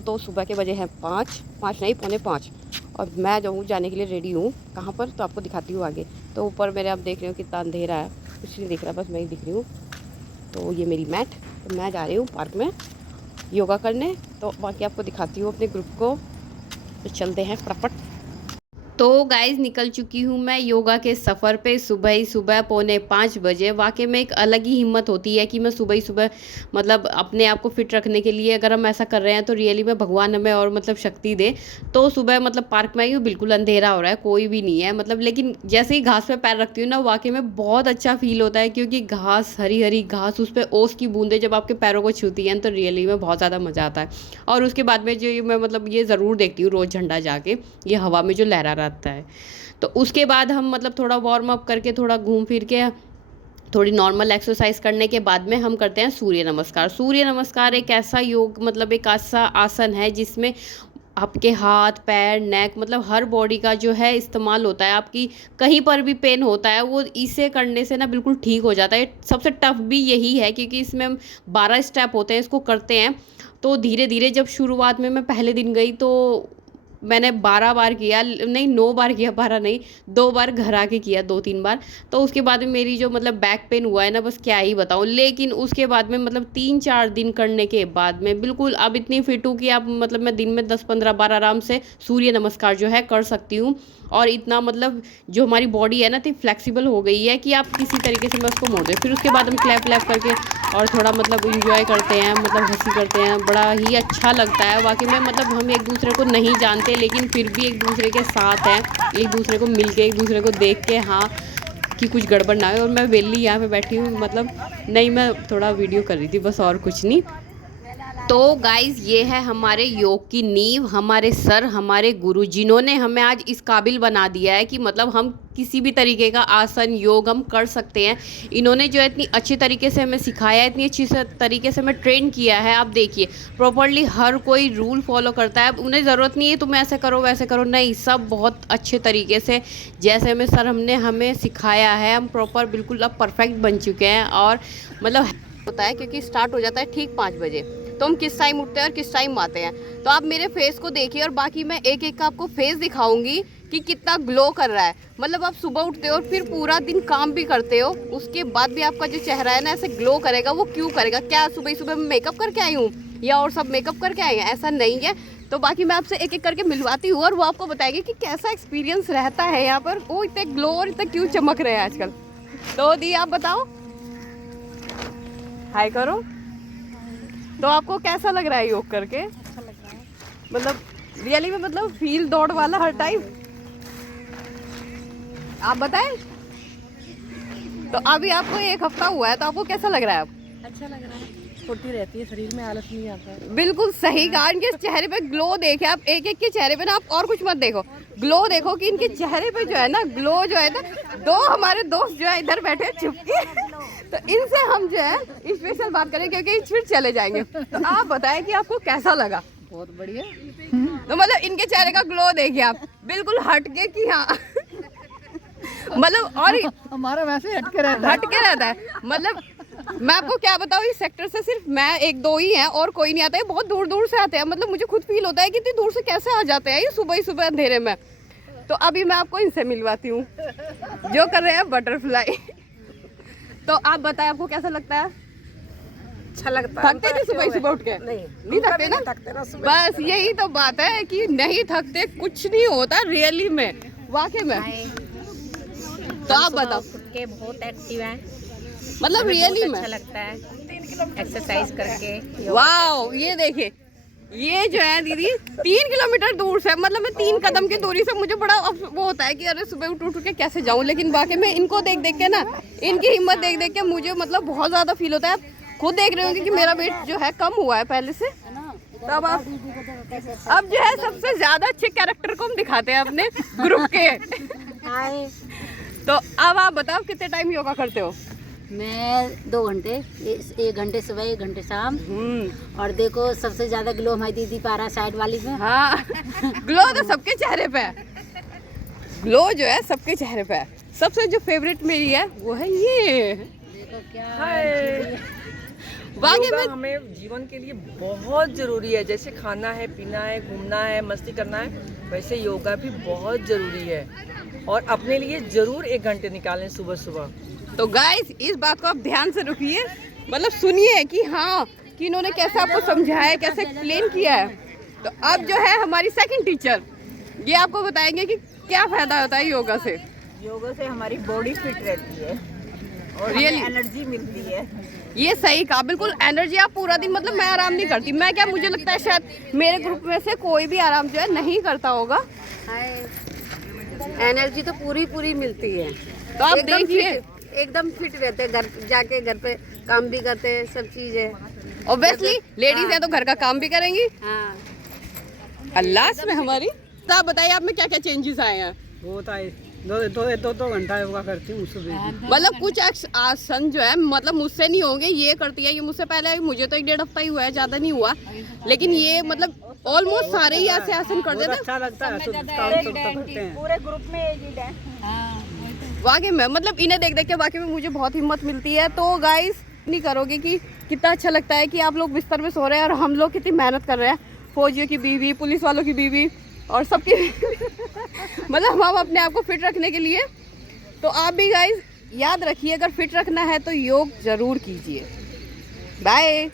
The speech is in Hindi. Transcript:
तो सुबह के बजे हैं 5 नहीं 4:45 और मैं जाऊँ जाने के लिए रेडी हूँ। कहाँ पर तो आपको दिखाती हूँ आगे। तो ऊपर मेरे आप देख रहे हो कितना अंधेरा है, कुछ नहीं दिख रहा, बस मैं ही दिख रही हूँ। तो ये मेरी मैट, तो मैं जा रही हूँ पार्क में योगा करने। तो बाकी आपको दिखाती हूँ अपने ग्रुप को। तो चलते हैं फटाफट। तो गाइज़ निकल चुकी हूँ मैं योगा के सफ़र पे सुबह ही सुबह 4:45 बजे। वाकई में एक अलग ही हिम्मत होती है कि मैं सुबह ही सुबह मतलब अपने आप को फिट रखने के लिए अगर हम ऐसा कर रहे हैं तो रियली में भगवान हमें और मतलब शक्ति दे। तो सुबह मतलब पार्क में आई हूँ, बिल्कुल अंधेरा हो रहा है, कोई भी नहीं है मतलब, लेकिन जैसे ही घास पे पैर रखती हूँ ना वाकई में बहुत अच्छा फील होता है, क्योंकि घास, हरी हरी घास, उस पर ओस की बूंदें जब आपके पैरों को छूती हैं तो रियली में बहुत ज़्यादा मज़ा आता है। और उसके बाद में जो मैं मतलब ये ज़रूर देखती हूँ रोज़ झंडा जाके, ये हवा में जो लहरा रहता है। तो उसके बाद हम मतलब थोड़ा वार्म अप करके थोड़ा घूम फिर के थोड़ी नॉर्मल एक्सरसाइज करने के बाद में हम करते हैं सूर्य नमस्कार। सूर्य नमस्कार एक ऐसा योग मतलब एक ऐसा आसन है जिसमें आपके हाथ पैर नेक मतलब हर बॉडी का जो है इस्तेमाल होता है। आपकी कहीं पर भी पेन होता है वो इसे करने से ना बिल्कुल ठीक हो जाता है। सबसे टफ भी यही है क्योंकि इसमें हम 12 स्टेप होते हैं, इसको करते हैं। तो धीरे धीरे जब शुरुआत में मैं पहले दिन गई तो मैंने 12 बार किया, नहीं 9 बार किया, 12 नहीं 2 बार घर आके किया, 2-3 बार। तो उसके बाद में मेरी जो मतलब बैक पेन हुआ है ना, बस क्या ही बताऊँ। लेकिन उसके बाद में मतलब 3-4 दिन करने के बाद में बिल्कुल अब इतनी फिट हूँ कि अब मतलब मैं दिन में 10-15 बार आराम से सूर्य नमस्कार जो है कर सकती हूँ। और इतना मतलब जो हमारी बॉडी है ना इतनी फ्लेक्सिबल हो गई है कि आप किसी तरीके से मैं उसको मोड़ दें। फिर उसके बाद हम क्लैप व्लैप करके और थोड़ा मतलब इंजॉय करते हैं, मतलब हंसी करते हैं, बड़ा ही अच्छा लगता है। वाकई में मतलब हम एक दूसरे को नहीं जानते लेकिन फिर भी एक दूसरे के साथ हैं, एक दूसरे को मिल के एक दूसरे को देख के, हाँ कि कुछ गड़बड़ ना हो। और मैं वेली यहाँ पे बैठी हूँ, मतलब नहीं मैं थोड़ा वीडियो कर रही थी बस, और कुछ नहीं। तो गाइज़ ये है हमारे योग की नींव, हमारे सर, हमारे गुरु, जिन्होंने हमें आज इस काबिल बना दिया है कि मतलब हम किसी भी तरीके का आसन योग हम कर सकते हैं। इन्होंने जो है इतनी अच्छी तरीके से हमें सिखाया है, इतनी अच्छी तरीके से हमें ट्रेन किया है। आप देखिए प्रॉपरली हर कोई रूल फॉलो करता है। अब उन्हें ज़रूरत नहीं है तुम ऐसे करो वैसे करो, नहीं, सब बहुत अच्छे तरीके से जैसे हमें सर हमने हमें सिखाया है हम प्रॉपर बिल्कुल अब परफेक्ट बन चुके हैं। और मतलब होता है क्योंकि स्टार्ट हो जाता है ठीक 5 बजे, तो हम किस टाइम उठते हैं और किस टाइम आते हैं। तो आप मेरे फेस को देखिए और बाकी मैं एक एक का आपको फेस दिखाऊंगी कि कितना ग्लो कर रहा है। मतलब आप सुबह उठते हो और फिर पूरा दिन काम भी करते हो, उसके बाद भी आपका जो चेहरा है ना ऐसे ग्लो करेगा। वो क्यों करेगा? क्या सुबह ही सुबह मैं मेकअप करके आई हूँ या और सब मेकअप करके आए हैं? ऐसा नहीं है। तो बाकी मैं आपसे एक एक करके मिलवाती हूँ और वो आपको बताएगी कि कैसा एक्सपीरियंस रहता है यहाँ पर। वो इतने ग्लो और इतना क्यों चमक रहे हैं आजकल। तो दी आप बताओ, हाय करो। तो आपको कैसा लग रहा है योग करके? अच्छा लग रहा है। मतलब रियली में मतलब फील दौड़ वाला हर टाइम? आप बताएं। तो अभी आपको 1 हफ्ता हुआ है तो आपको कैसा लग रहा है अब? अच्छा लग रहा है, फुर्ती रहती है शरीर में, आलस नहीं आता है। बिल्कुल सही कहा। इनके चेहरे पे ग्लो देखे आप, एक एक के चेहरे पे ना, आप और कुछ मत देखो, ग्लो देखो कि इनके चेहरे पे जो है ना ग्लो जो है ना। 2 हमारे दोस्त जो है इधर बैठे चुपके, तो इनसे हम जो है स्पेशल बात करें क्योंकि फिर चले जाएंगे। तो आप बताएं कि आपको कैसा लगा? बहुत बढ़िया। तो मतलब इनके चेहरे का ग्लो देखिए आप, बिल्कुल हटके कि हाँ मतलब और हमारा वैसे हटके रहता है। मतलब मैं आपको क्या बताऊँ, इस सेक्टर से सिर्फ मैं 1-2 ही हैं और कोई नहीं आता है। बहुत दूर दूर से आते हैं, मतलब मुझे खुद फील होता है कि इतनी दूर से कैसे आ जाते हैं ये सुबह ही सुबह अंधेरे में। तो अभी मैं आपको इनसे मिलवाती हूँ जो कर रहे हैं बटरफ्लाई। तो आप बताएं आपको कैसा लगता है? अच्छा लगता है। थकते नहीं सुबह सुबह उठ के? नहीं थकते ना? बस यही तो बात है कि नहीं थकते, कुछ नहीं होता रियली में, वाकई में। तो आप बताओ, के बहुत एक्टिव है, मतलब रियली में अच्छा लगता है एक्सरसाइज करके। वाओ, ये देखिए ये जो है दीदी 3 किलोमीटर दूर से, मतलब मैं 3 कदम की दूरी से, मुझे बड़ा वो होता है कि अरे सुबह उठ उठ के कैसे जाऊं। लेकिन बाकी में इनको देख देख के ना, इनकी हिम्मत देख देख के मुझे मतलब बहुत ज़्यादा फील होता है। खुद देख रहे होंगे कि मेरा वेट जो है कम हुआ है पहले से। तब आप अब जो है सबसे ज़्यादा अच्छे कैरेक्टर को हम दिखाते हैं अपने ग्रुप के। तो अब आप बताओ कितने टाइम योगा करते हो? मैं 2 घंटे, 1 घंटे सुबह 1 घंटे शाम। और देखो सबसे ज्यादा ग्लो हमारी दीदी पारा साइड वाली में। हाँ ग्लो तो सबके चेहरे पे है, ग्लो जो है सबके चेहरे पे है। सबसे जो फेवरेट मेरी है वो है ये। देखो क्या वाकई योगा में हमें जीवन के लिए बहुत जरूरी है। जैसे खाना है, पीना है, घूमना है, मस्ती करना है, वैसे योगा भी बहुत जरूरी है। और अपने लिए जरूर 1 घंटे निकालें सुबह सुबह। तो गाइस इस बात को आप ध्यान से रखिए, मतलब सुनिए कि हाँ कि इन्होंने कैसे आपको समझाया है, कैसे एक्सप्लेन किया है। तो अब जो है हमारी सेकंड टीचर, ये आपको बताएंगे कि क्या फायदा होता है योगा से। योगा से हमारी बॉडी फिट रहती है और Really? हमें एनर्जी मिलती है। ये सही कहा, बिल्कुल एनर्जी। आप पूरा दिन, मतलब मैं आराम नहीं करती, मैं क्या, मुझे लगता है शायद मेरे ग्रुप में से कोई भी आराम जो है नहीं करता होगा। एनर्जी तो पूरी मिलती है। तो आप एकदम देखिए, एकदम फिट रहते हैं, घर जाके घर पे काम भी करते हैं, सब चीजें। ऑब्वियसली लेडीज हैं तो घर का काम भी करेंगी। हाँ, लास्ट में हमारी, तो आप बताइए आप में क्या क्या चेंजेस आए हैं। होता है, दो घंटा योगा करती हूँ सुबह। मतलब कुछ आसन जो है मतलब मुझसे नहीं होंगे, ये करती है, ये मुझसे पहले, मुझे तो 1-1.5 हफ्ता ही हुआ है, ज्यादा नहीं हुआ, लेकिन ये मतलब ऑलमोस्ट सारे ही ऐसे आसन करते थे। अच्छा लगता है, करते हैं। पूरे ग्रुप में एजिड है। वाकई में मतलब इन्हें देख देख के वाकई में मुझे बहुत हिम्मत मिलती है। तो गाइस नहीं करोगे कि कितना अच्छा लगता है कि आप लोग बिस्तर में सो रहे हैं और हम लोग कितनी मेहनत कर रहे हैं, फौजियों की बीवी, पुलिस वालों की बीवी और सबकी मतलब हम अपने आप को फिट रखने के लिए। तो आप भी गाइस याद रखिए, अगर फिट रखना है तो योग जरूर कीजिए। बाय।